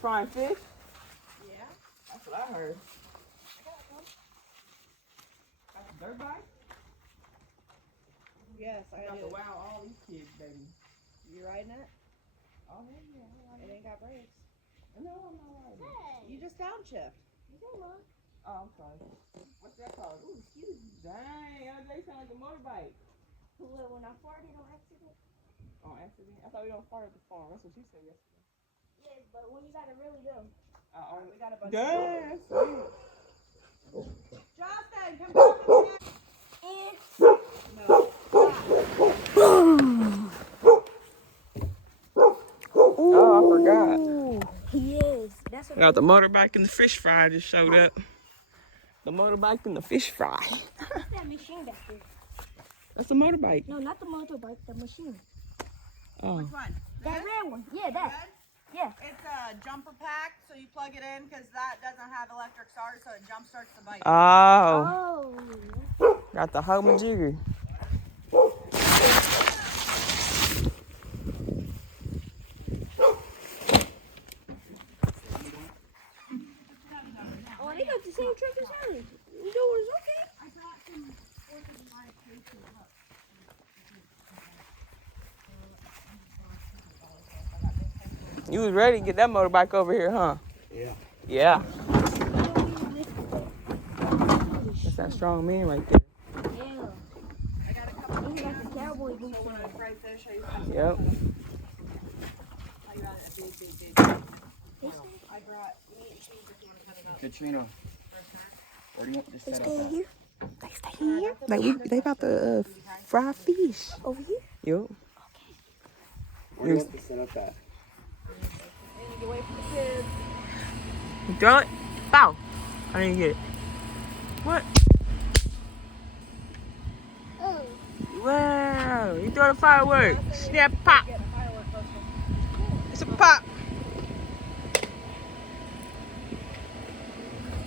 frying fish? Yeah. That's what I heard. I got some. Got some dirt bike? Yes, I got do. to wow all these kids, baby. You riding it? Oh, yeah. It ain't got brakes. No, I'm not riding. Hey. You just downshift. Oh, I'm sorry. What's that called? Ooh, excuse me. Dang, LJ sound like a motorbike. When I farted on accident. On accident? I thought we don't fart at the farm. That's what you said yesterday. Yes, but when you gotta really go. We got a bunch of Justin, come back Oh, I forgot. Yes, that's what. Got the motorbike and the fish fry just showed up. The motorbike and the fish fry. What's that machine back there? That's a motorbike. No, not the motorbike, the machine. Oh. Which one? That red one. Yeah, that. Red? Yeah. It's a jumper pack, so you plug it in because that doesn't have electric start, so it jump starts the bike. Oh. Oh. Got the home jigger. Oh, they got the same truck as ours. You know what's okay? You was ready to get that motorbike over here, huh? Yeah. Yeah. That's that strong meaning right there. Yeah. I got a couple They got the cowboy boots of on. fried fish. Yep. I got a big. I brought meat and cheese if you want to cut it up. Katrina, where do you want this set Stay up here. They stay here. Like they about to fry fish. Over here. Yep. Where do you want this set up at? I need to get away from the kids. You throw it? Bow. I didn't get it. What? Oh. Wow. You throw the fireworks. Snap, pop. Get a firework poster. It's a pop.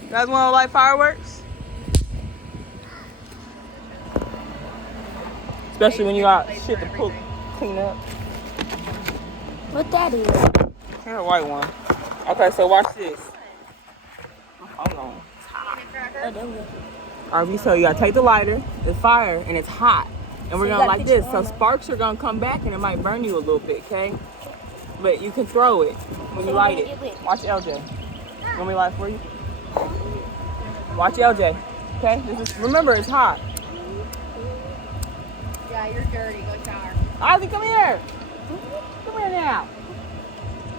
You guys want to light fireworks? Especially when you got shit to pull, clean up. What that is? Here's a white one. Okay, so watch this. Hold on. Oh, there we go. RV, so you gotta take the lighter, it's fire, and it's hot. And we're So you gonna gotta like fix this. your So arm up. sparks are gonna come back and it might burn you a little bit, okay? But you can throw it when you So light when it. you get lit. Watch LJ. Want me to light it for you? Watch LJ. Okay? Remember, it's hot. Yeah, you're dirty. Go shower. Ozzy, come here. Come here now.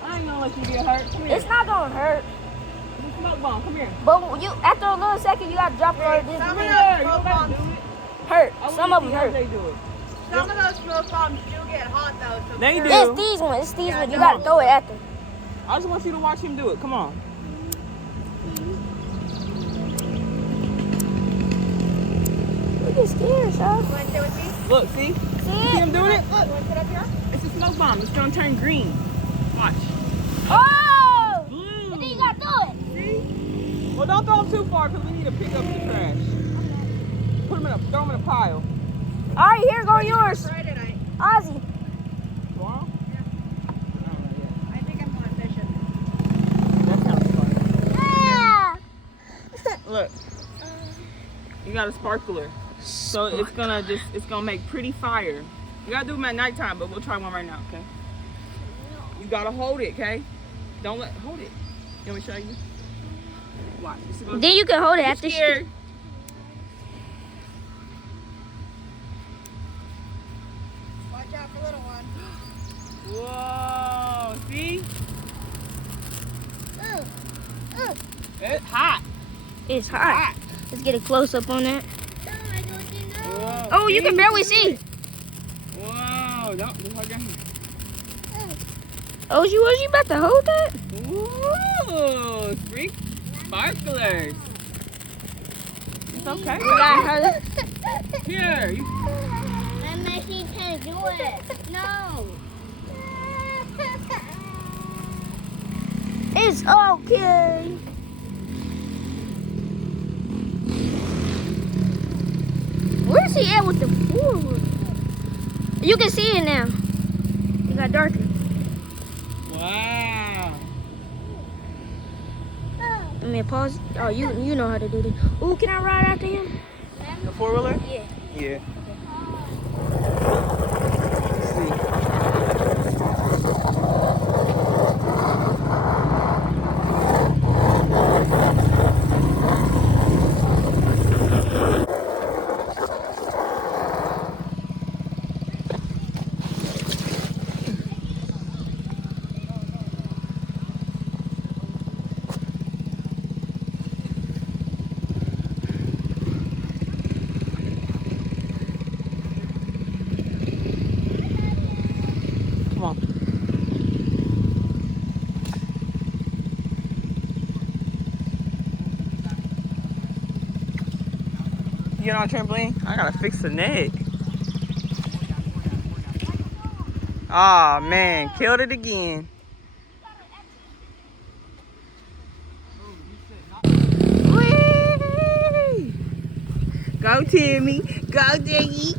I ain't gonna let you get hurt. Come here. It's not gonna hurt. It's a smoke bomb. Come here. But you, after a little second, you gotta drop it on this. Some of Come those here. You smoke gotta bombs, do it. Hurt. I Some wanna of them see hurt. LJ do it. some of those smoke bombs do get hot though. So They be do. careful. It's these ones. It's these Yeah, ones. You no. gotta throw it after. I just want you to watch him do it. Come on. You get scared, son. You want to sit with me? Look, see? See See him it? doing it? You want to sit up here? It's a smoke bomb. It's gonna turn green. Watch. Oh! Blue. And then you gotta throw it. See? Well, don't throw them too far because we need to pick up the trash. Throw them in a pile. All right, here go yours, Friday night. Ozzy. Tomorrow? I think I'm going fishing. That sounds fun. Yeah. Look. You got a sparkler. So it's gonna make pretty fire. You gotta do them at nighttime, but we'll try one right now, okay? You gotta hold it, okay? Hold it. You want me to show you? Watch. Then you can hold it after Scared. Watch out for little one. Whoa, see? It's hot. It's hot. Let's get a close up on that. Whoa, Oh, you can barely see. Whoa, don't hold your hand. Oh, was you about to hold that? Whoa, freak sparklers. It's okay. You got her. Here. That machine can't do it. No. It's okay. Where's he at with the forward? You can see it now. It got darker. Wow. I mean, pause. Oh, you know how to do this. Ooh, can I ride after him? The 4-wheeler? Yeah. Yeah. Let's see. Come on. You get on a trampoline? I gotta fix the neck. Aw, man, killed it again. Whee! Go, Timmy. Go, Diggy.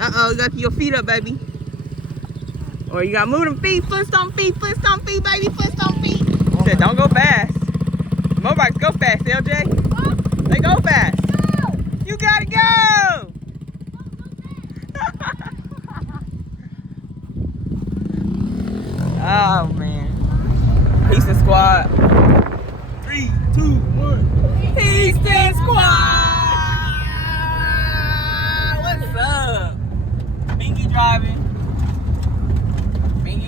Uh-oh, got your feet up, baby. Or you gotta move them feet. Foot stomp feet, baby. Foot stomp feet. Said, don't go fast. Motorbikes go fast, LJ. They go fast. You gotta go. Oh, man. Houston squad. 3, 2, 1. Houston squad. What's up? Binky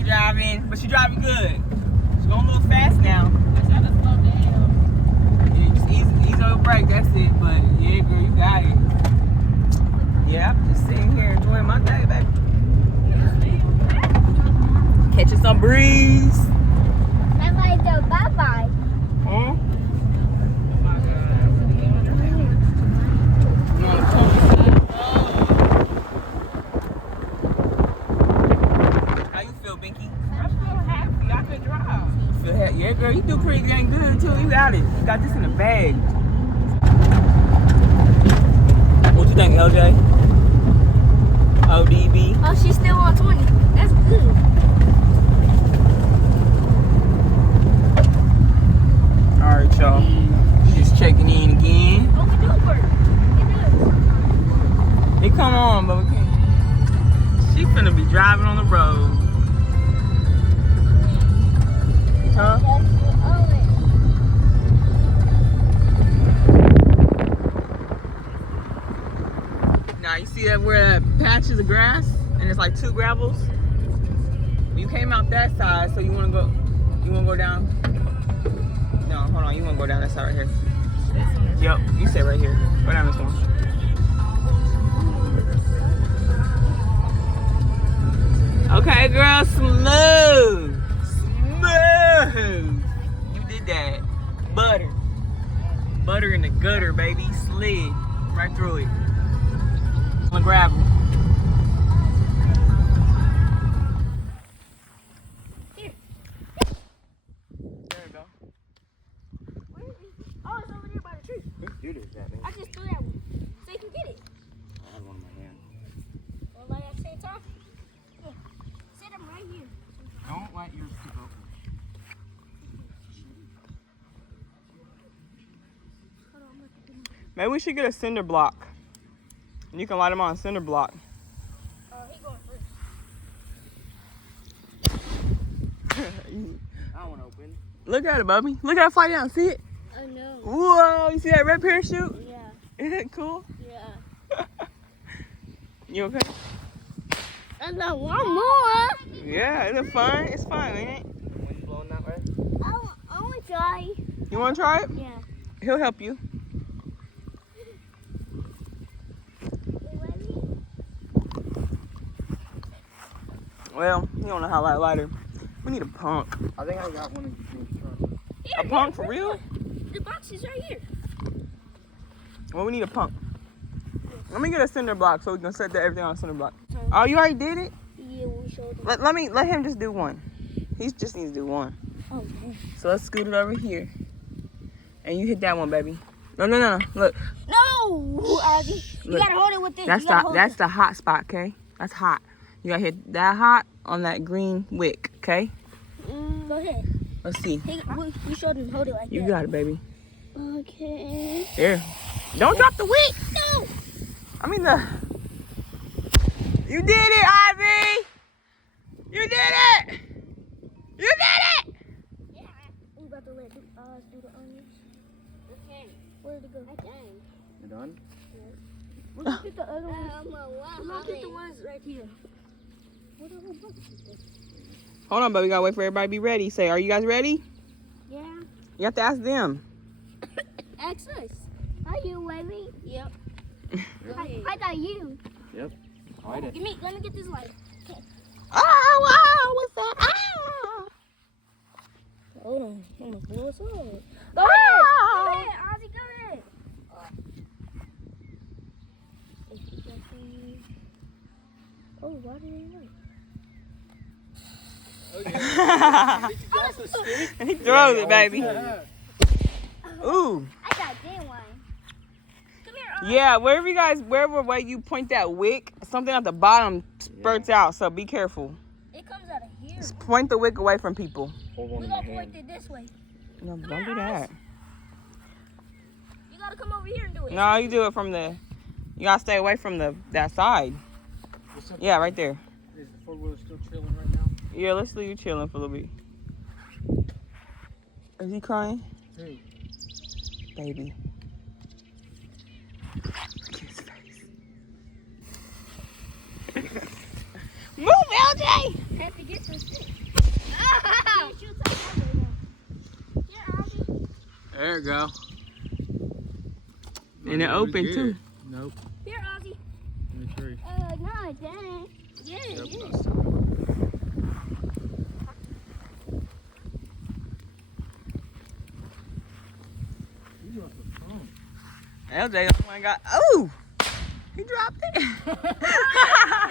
driving, but she driving good. She's going a little fast now. I try to slow down. Yeah, just ease on your brake, that's it. But yeah, girl, you got it. Yeah, I'm just sitting here enjoying my day, baby. Catching some breeze. That's like the bye-bye. Huh? How you feel, Binky? I feel happy. I can drive. Feel happy? Yeah, girl, you do pretty dang good too. You got it. You got this in the bag. What you think, LJ? ODB. Oh, she's still on 20. That's good. All right, y'all. Just checking in again. Oh, we do work. They come on, but we can't. She finna be driving on the road. Huh? Now you see that where that patch is of grass and it's like 2 gravels? You came out that side, so you wanna go down? No, hold on, you wanna go down that side right here. Yep, you stay right here. Go down this one. Okay, girl, smooth. You did that. Butter in the gutter, baby. Slid right through it. On the gravel. Here. There you go. Where is it? Oh, it's over there by the tree. You did that, man. I just threw that one. So you can get it. I had one in my hand. Well, like at the same time. Yeah. Set them right here. Don't let yours tip over. Hold on, I'm looking. Maybe we should get a cinder block. And you can light them on a cinder block. He going first. I want to open. Look at it, Bubby. Look at it fly down. See it? Oh no. Whoa, you see that red parachute? Yeah. Isn't it cool? Yeah. You okay? I got one more. Yeah, isn't it fun? It's fun, ain't it? Wind blowing that way? I want to try. You want to try it? Yeah. He'll help you. Well, you don't know how to light a lighter. We need a punk. I think I got one in the trunk. A punk for real? The box is right here. Well, we need a punk. Let me get a cinder block so we can set everything on a cinder block. Oh, you already did it? Yeah, we showed them. Let him just do one. He just needs to do one. Okay. So let's scoot it over here. And you hit that one, baby. No. Look. No, Ozzy. You Look. gotta hold it with this. That's the hot spot, okay? That's hot. You gotta hit that hot on that green wick, okay? Go ahead. Let's see. We showed him hold it like You that. got it, baby. Okay. There. Don't drop the wick. No. I mean the. You did it, Ivy. You did it. You did it. Yeah. We about to let do the onions. Okay. Where'd it go? I think. You done? We're gonna get the other ones. We're gonna get the ones right here. What are the buckets? Hold on, but we gotta wait for everybody to be ready. Say, are you guys ready? Yeah. You have to ask them. Ask us. Are you ready? Yep. I thought you. Yep. Hide it. Let me get this light. Oh, wow, what's that? Ah. Hold on. I'm gonna blow us up. Go ahead. Go ahead, Ozzy. Go ahead. Oh, why did they know? He throws it, baby. Ooh. I got that one. Come here, Ozzy. Yeah, wherever way you point that wick, something at the bottom spurts out, so be careful. It comes out of here. Just point the wick away from people. Hold on We in gotta your point hand. it this way. No, don't do that. You gotta come over here and do it. No, you do it from the, you gotta stay away from that side. Yeah, right there. Is the four-wheeler still chilling right now? Yeah, let's leave you chilling for a little bit. Is he crying? Who? Baby. Look at his face. Move, LJ! Have to get some stick. There you go. And it open too. Nope. Here, Ozzy. In the tree. No, it didn't. Yeah, it Yep, did. I saw it. You got the phone. LJ only got, oh! He dropped it.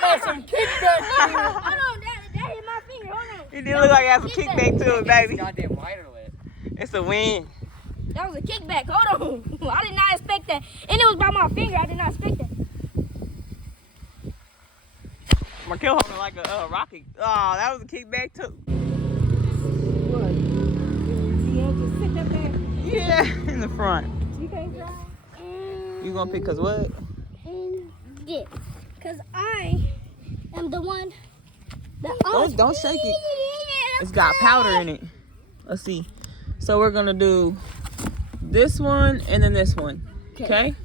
That's some kickback. Hold on, that hit my finger. Hold on. It did look like it had some kickback to it, baby. Goddamn lighter lit. It's a win. That was a kickback. Hold on. I did not expect that. And it was by my finger. I did not expect that. Markel holding like a rocket. Oh, that was a kickback too. What? You just sit up there. Yeah, in the front. You can't drive. You gonna pick cause what? And this. Because I am the one that Don't shake it. It's got powder in it. Let's see. So we're gonna do this one and then this one. Okay?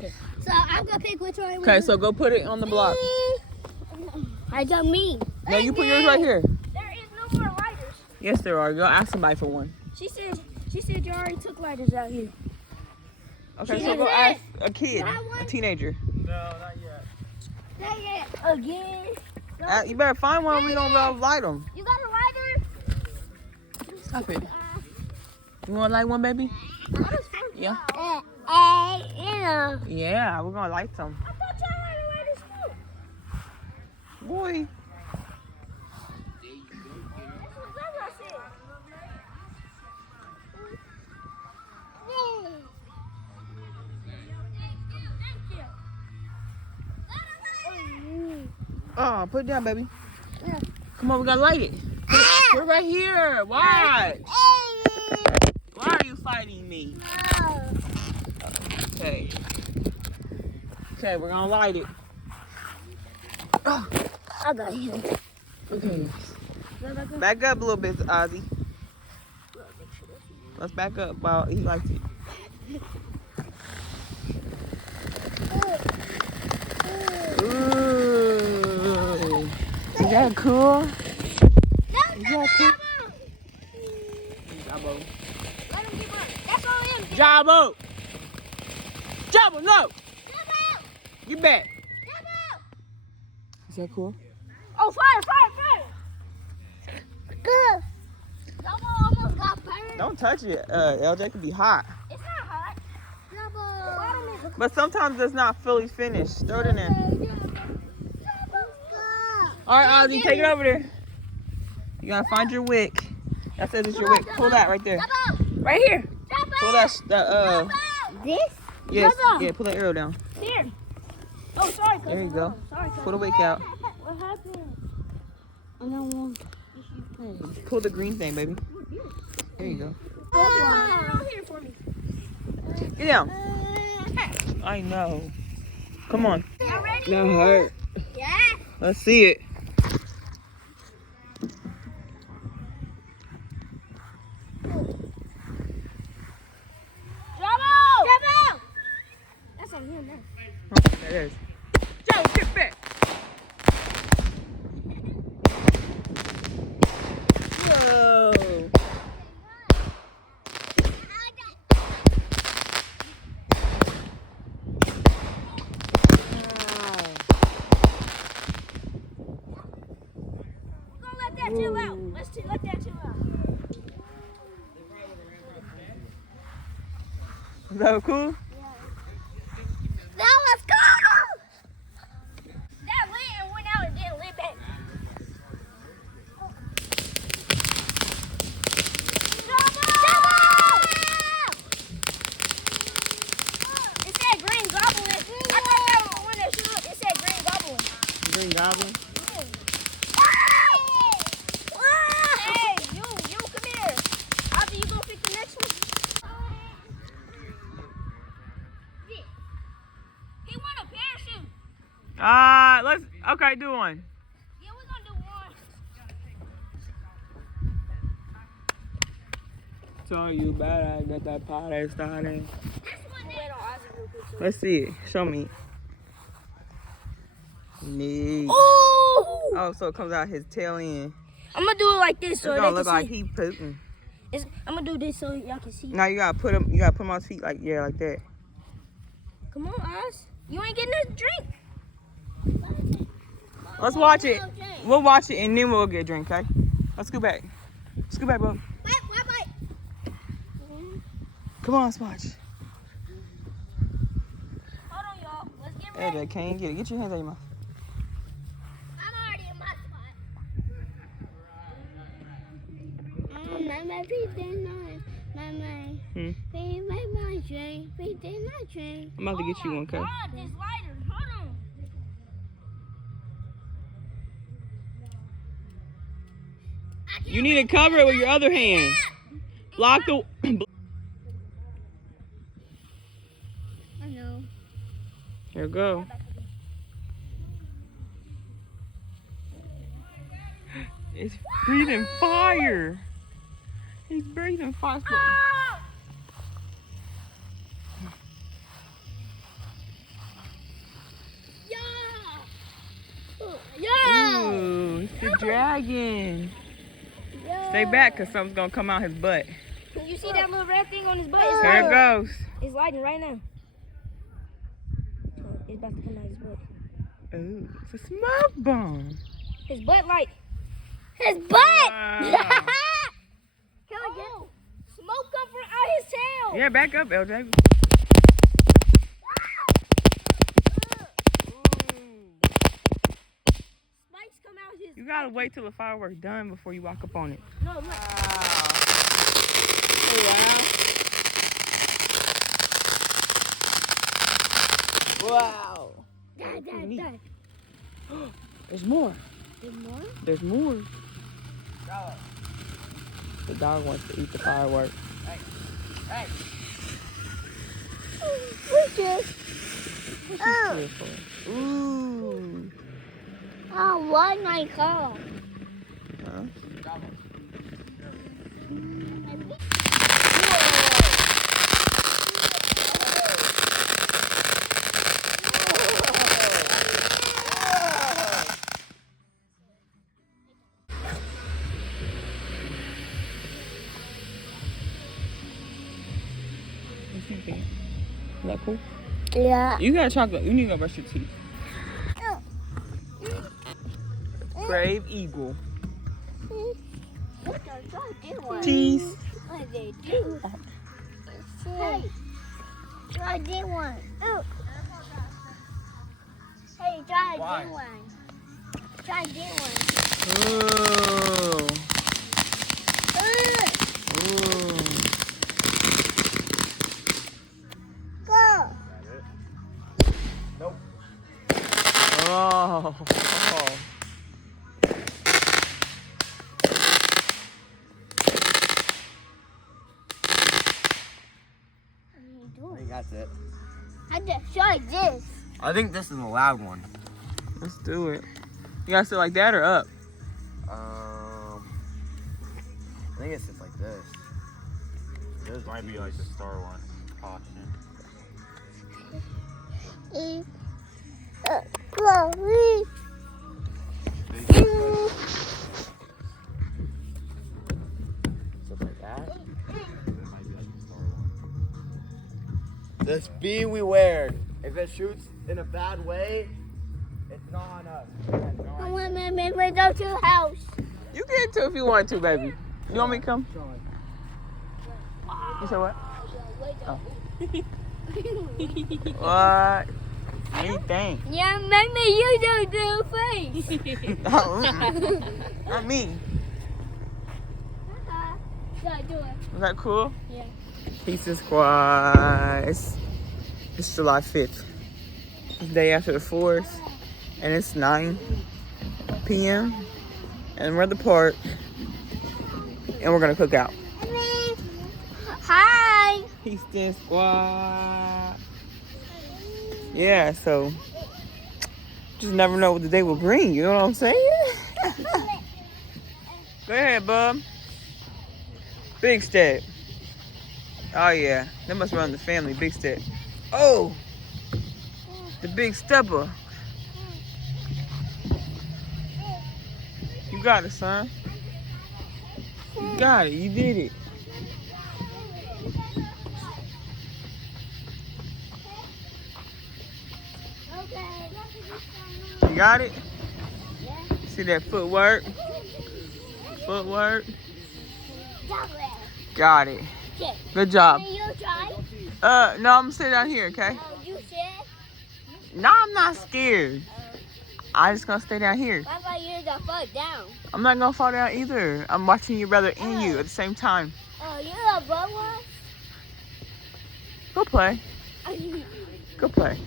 So I'm going to pick which one. Okay, so go put it on the block. I got me. No, you put yours right here. There is no more lighters. Yes, there are. Go ask somebody for one. She said you already took lighters out here. Okay, She so go said, ask a kid, "I a want-" teenager. No, not yet. Not yet. Again. You better find one. We don't light them. You got a lighter? Stop it. You want to light one, baby? Yeah. Yeah. Yeah, we're gonna light some. I thought y'all had lighters too. Boy. That's what I said. Oh, put it down, baby. Yeah. Come on, we gotta light it. We're right here. Watch. Why are you fighting me? Okay. Okay, we're gonna light it. Oh, I got him. okay. Back up a little bit, Ozzy. Let's back up while he lights it. Ooh. Is that cool? Is that cool? Jabo. Let him give up. That's all him. Jabo! Jabo, no! Get back. Is that cool? Oh, fire. Good. Almost got burned. Don't touch it. LJ could be hot. It's not hot. The bottom is But sometimes it's not fully finished. Throw it in there. All right, Ozzy, take it over there. You gotta find your wick. That says it's your wick. Pull that right there. right here. Pull that. This? Yes. Jabo. Yeah. Pull that arrow down. Here. Oh, sorry. There you go. Sorry. Pull the wick out. What happened? I don't want. Pull the green thing, baby. There you go. Here for me. Get down. I know. Come on. Y'all ready? That hurt. Yeah. Let's see it. Bravo! That's on him now. That is. Joe, get back. Whoa. Let that chill out. Let that chill out. Is that cool? That was cool! That lit and went out and then lit back. Double! It said green goblin. I thought that was the one that showed up. It said green goblin. Green goblin. Hey, you come here. After you gonna pick the next one. He want a parachute. Let's, okay, do one. Yeah, we're gonna do one. Tell you about I got that party started. Wait on Ozzy real quick. Let's see it. Show me. Neat. Ooh! Oh, so it comes out his tail end. I'm gonna do it like this It's so they gonna can look see. like he pooping. I'm gonna do this so y'all can see. Now you gotta put him. You gotta put him on his feet like like that. Come on, Oz. You ain't getting a drink. Let's watch it. We'll watch it and then we'll get a drink, okay? Let's go back. Scoot back, bro. Wait. Come on, let's watch. Hold on, y'all. Let's get Hey, ready. Dad, can't even get it. Get your hands out of your mouth. I'm already in my spot. Mama, feet in mine. Mama, feet in my train. Feet in my train. I'm about to get you one, okay? God, this lighter. Hold on. You need to cover it with your other hand. Block the. I know. Here we go. It's breathing fire. He's breathing fire. Yeah. Ooh, it's the dragon. Yeah. Stay back, cause something's gonna come out his butt. Can you see that little red thing on his butt? Here it goes. It's lighting right now. It's about to come out his butt. Ooh, it's a smoke bomb. His butt light. His butt! Wow. Can I get smoke come from out his tail? Yeah, back up, LJ. Spikes come out his. You gotta wait till the fireworks done before you walk up on it. No, look. Wow. Dad. There's more. There's more? There's more. The dog wants to eat the fireworks. Hey. What's this? What's this here for? Ooh. Oh, what my car? Huh? Is that cool? Yeah. You got chocolate. You need to go brush your teeth. Brave eagle. Cheese. What they do? Hey, try this one. Hey, try Why? this one. Try this one. Ooh. Ooh. Go. Nope. Oh. What are you doing? that's it. I just tried this. I think this is a loud one. Let's do it. You gotta sit like that or up? I think it's just like this. This might be like the star one. Caution. Just like that. That might be like the star one. This be beware. If it shoots in a bad way, it's not on us. I want my baby go to the house. You can too if you want to, baby. You want me to come? You said what? Oh. What? Anything. Yeah, maybe you do the face. Not me. Do it. Was that cool? Yeah. Pizza Squad. It's July 5th. It's the day after the 4th. And it's 9 p.m. And we're at the park. And we're going to cook out. Hi. HEASTAN'S Squad. Yeah, so just never know what the day will bring. You know what I'm saying? Go ahead, bub. Big step. Oh, yeah. That must run the family. Big step. Oh! The big stepper. You got it, son. You got it. You did it. You got it? See that footwork? Footwork. Got it. Good job. Can you try? No, I'm gonna sit down here, okay? Oh, you said? No, I'm not scared. I'm just gonna stay down here. Why about you to fall down? I'm not gonna fall down either. I'm watching your brother and you at the same time. Oh, you're a brother? Go play. Go play.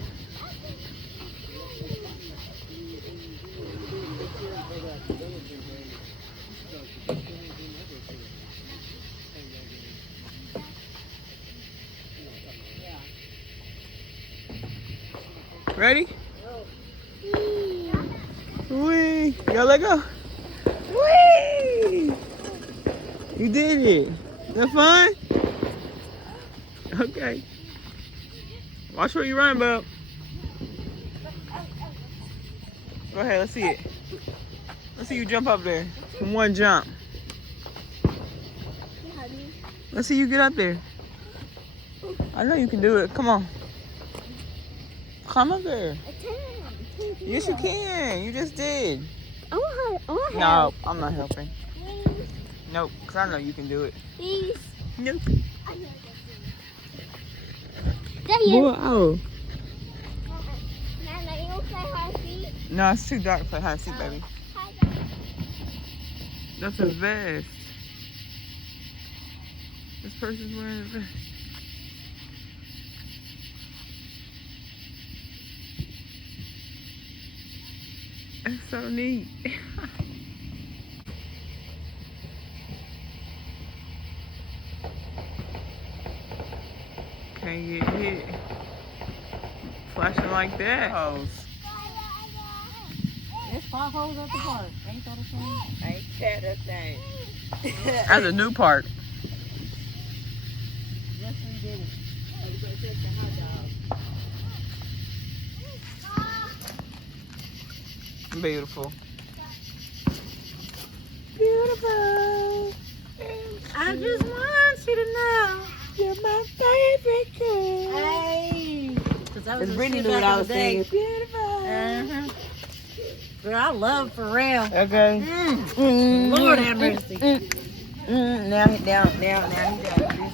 Ready? Wee! You gotta let go. Wee! You did it. Is that fun? Okay. Watch where you run, bub. Go ahead, let's see it. Let's see you jump up there. In one jump. Let's see you get up there. I know you can do it. Come on. Climb up there. Yes, you can. You just did. I want to No, I'm not helping. Nope, because I know you can do it. Please. Nope. There you Whoa, oh. Nana, you play high feet? No, it's too dark to play hide and seek, baby. That's a vest. This person's wearing a vest. That's so neat. Can't get hit. Flashing like that. Oh, There's potholes at the park. Ain't that a thing? Ain't that a thing? that's a new park. Yes, we did it. Beautiful. Beautiful. I just want you to know You're my favorite girl. Hey. Because I was It's a Brittany shit knew what back I in was the day. singing. Beautiful. Uh-huh. Girl, I love Pharrell. Okay. Lord have mercy. Now he down. Now he down.